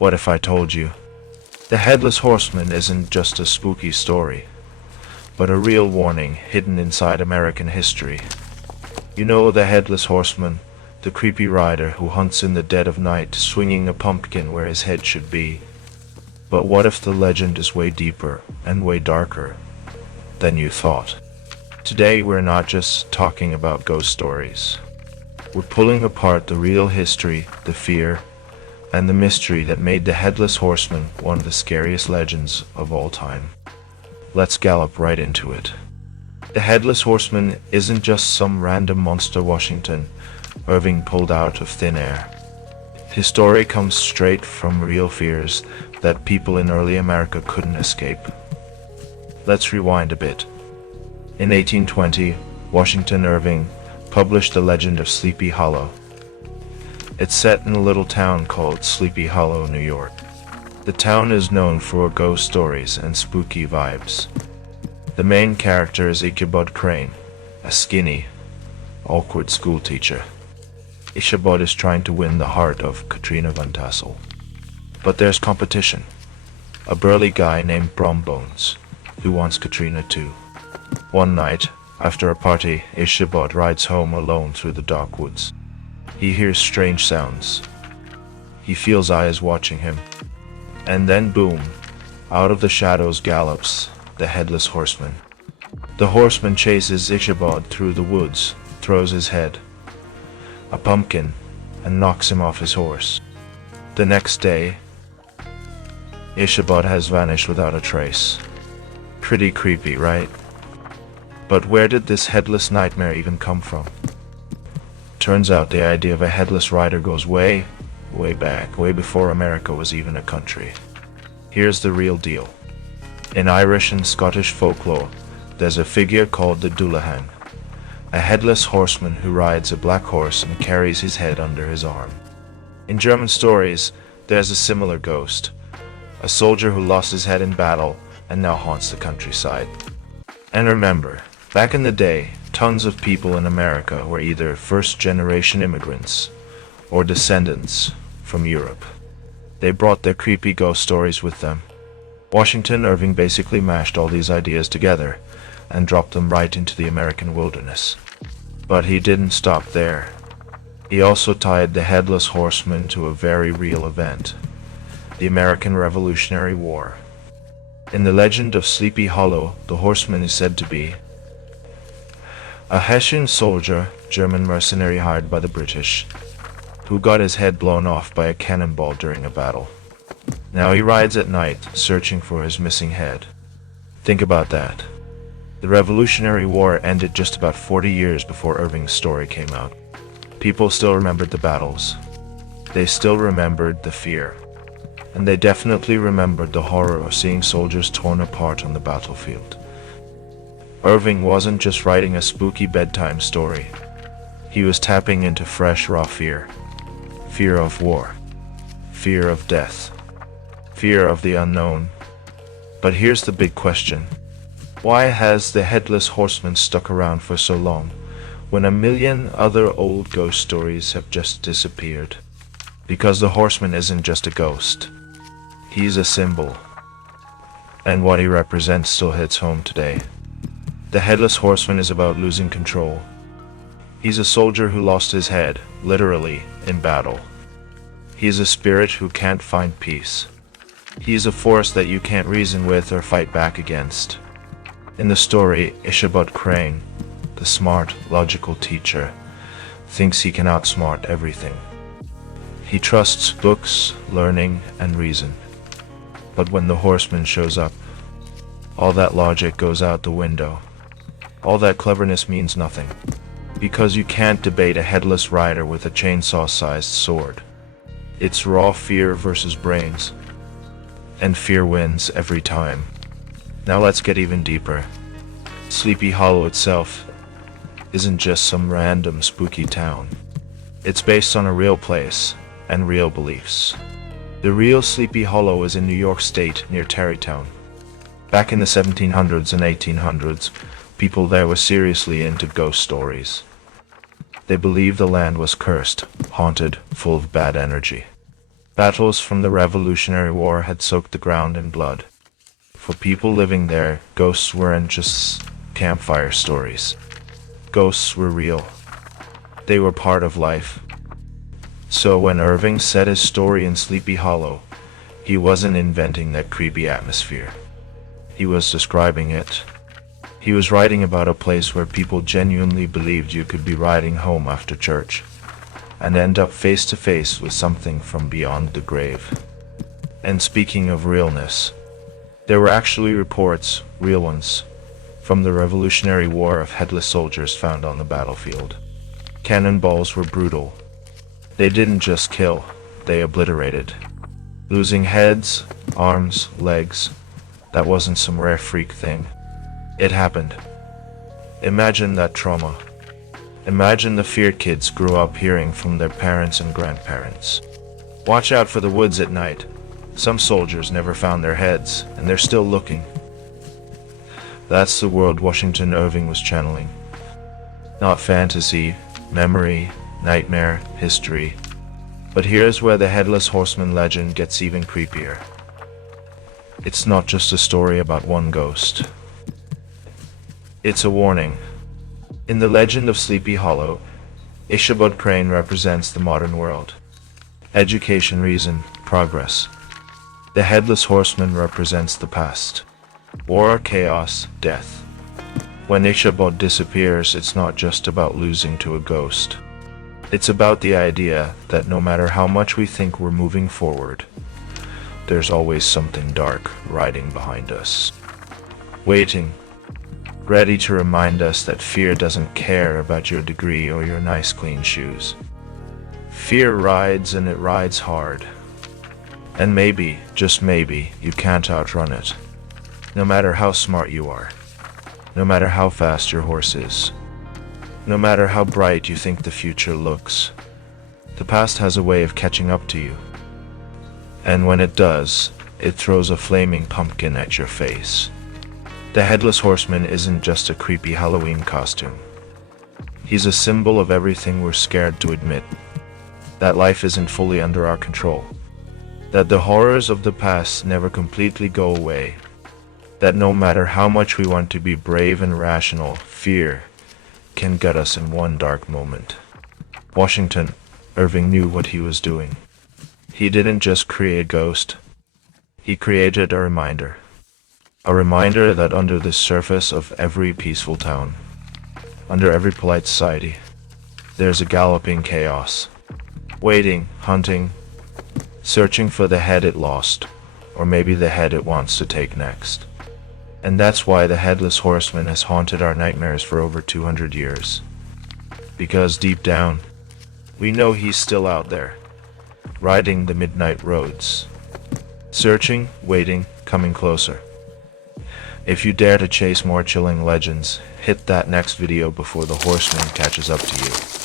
What if I told you? The Headless Horseman isn't just a spooky story, but a real warning hidden inside American history. You know the Headless Horseman, the creepy rider who hunts in the dead of night, swinging a pumpkin where his head should be. But what if the legend is way deeper and way darker than you thought? Today we're not just talking about ghost stories. We're pulling apart the real history, the fear, and the mystery that made the Headless Horseman one of the scariest legends of all time. Let's gallop right into it. The Headless Horseman isn't just some random monster Washington Irving pulled out of thin air. His story comes straight from real fears that people in early America couldn't escape. Let's rewind a bit. In 1820, Washington Irving published The Legend of Sleepy Hollow. It's set in a little town called Sleepy Hollow, New York. The town is known for ghost stories and spooky vibes. The main character is Ichabod Crane, a skinny, awkward schoolteacher. Ichabod is trying to win the heart of Katrina Van Tassel. But there's competition. A burly guy named Brombones, who wants Katrina too. One night, after a party, Ichabod rides home alone through the dark woods. He hears strange sounds. He feels eyes watching him. And then boom, out of the shadows gallops the Headless Horseman. The horseman chases Ichabod through the woods, throws his head, a pumpkin, and knocks him off his horse. The next day, Ichabod has vanished without a trace. Pretty creepy, right? But where did this headless nightmare even come from? Turns out the idea of a headless rider goes way back, way before America was even a country. Here's the real deal. In Irish and Scottish folklore, there's a figure called the Dullahan, a headless horseman who rides a black horse and carries his head under his arm. In German stories, there's a similar ghost, a soldier who lost his head in battle and now haunts the countryside. And remember, back in the day, tons of people in America were either first-generation immigrants or descendants from Europe. They brought their creepy ghost stories with them. Washington Irving basically mashed all these ideas together and dropped them right into the American wilderness. But he didn't stop there. He also tied the Headless Horseman to a very real event, the American Revolutionary War. In the legend of Sleepy Hollow, the horseman is said to be a Hessian soldier, German mercenary hired by the British, who got his head blown off by a cannonball during a battle. Now he rides at night, searching for his missing head. Think about that. The Revolutionary War ended just about 40 years before Irving's story came out. People still remembered the battles. They still remembered the fear. And they definitely remembered the horror of seeing soldiers torn apart on the battlefield. Irving wasn't just writing a spooky bedtime story. He was tapping into fresh, raw fear. Fear of war. Fear of death. Fear of the unknown. But here's the big question. Why has the Headless Horseman stuck around for so long, when a million other old ghost stories have just disappeared? Because the horseman isn't just a ghost. He's a symbol. And what he represents still hits home today. The Headless Horseman is about losing control. He's a soldier who lost his head, literally, in battle. He is a spirit who can't find peace. He is a force that you can't reason with or fight back against. In the story, Ichabod Crane, the smart, logical teacher, thinks he can outsmart everything. He trusts books, learning, and reason. But when the horseman shows up, all that logic goes out the window. All that cleverness means nothing. Because you can't debate a headless rider with a chainsaw-sized sword. It's raw fear versus brains. And fear wins every time. Now let's get even deeper. Sleepy Hollow itself isn't just some random spooky town. It's based on a real place and real beliefs. The real Sleepy Hollow is in New York State near Tarrytown. Back in the 1700s and 1800s, people there were seriously into ghost stories. They believed the land was cursed, haunted, full of bad energy. Battles from the Revolutionary War had soaked the ground in blood. For people living there, ghosts weren't just campfire stories. Ghosts were real. They were part of life. So when Irving said his story in Sleepy Hollow, he wasn't inventing that creepy atmosphere. He was describing it. He was writing about a place where people genuinely believed you could be riding home after church and end up face to face with something from beyond the grave. And speaking of realness, there were actually reports, real ones, from the Revolutionary War of headless soldiers found on the battlefield. Cannonballs were brutal. They didn't just kill, they obliterated. Losing heads, arms, legs, that wasn't some rare freak thing. It happened. Imagine that trauma. Imagine the fear kids grew up hearing from their parents and grandparents. Watch out for the woods at night. Some soldiers never found their heads, and they're still looking. That's the world Washington Irving was channeling. Not fantasy, memory, nightmare, history. But here's where the Headless Horseman legend gets even creepier. It's not just a story about one ghost. It's a warning. In the legend of Sleepy Hollow, Ichabod Crane represents the modern world. Education, reason, progress. The Headless Horseman represents the past. War, chaos, death. When Ichabod disappears, it's not just about losing to a ghost. It's about the idea that no matter how much we think we're moving forward, there's always something dark riding behind us. Waiting, ready to remind us that fear doesn't care about your degree or your nice clean shoes. Fear rides, and it rides hard. And maybe, just maybe, you can't outrun it. No matter how smart you are. No matter how fast your horse is. No matter how bright you think the future looks. The past has a way of catching up to you. And when it does, it throws a flaming pumpkin at your face. The Headless Horseman isn't just a creepy Halloween costume. He's a symbol of everything we're scared to admit. That life isn't fully under our control. That the horrors of the past never completely go away. That no matter how much we want to be brave and rational, fear can gut us in one dark moment. Washington Irving knew what he was doing. He didn't just create a ghost. He created a reminder. A reminder that under the surface of every peaceful town, under every polite society, there's a galloping chaos. Waiting, hunting, searching for the head it lost, or maybe the head it wants to take next. And that's why the Headless Horseman has haunted our nightmares for over 200 years. Because deep down, we know he's still out there, riding the midnight roads. Searching, waiting, coming closer. If you dare to chase more chilling legends, hit that next video before the horseman catches up to you.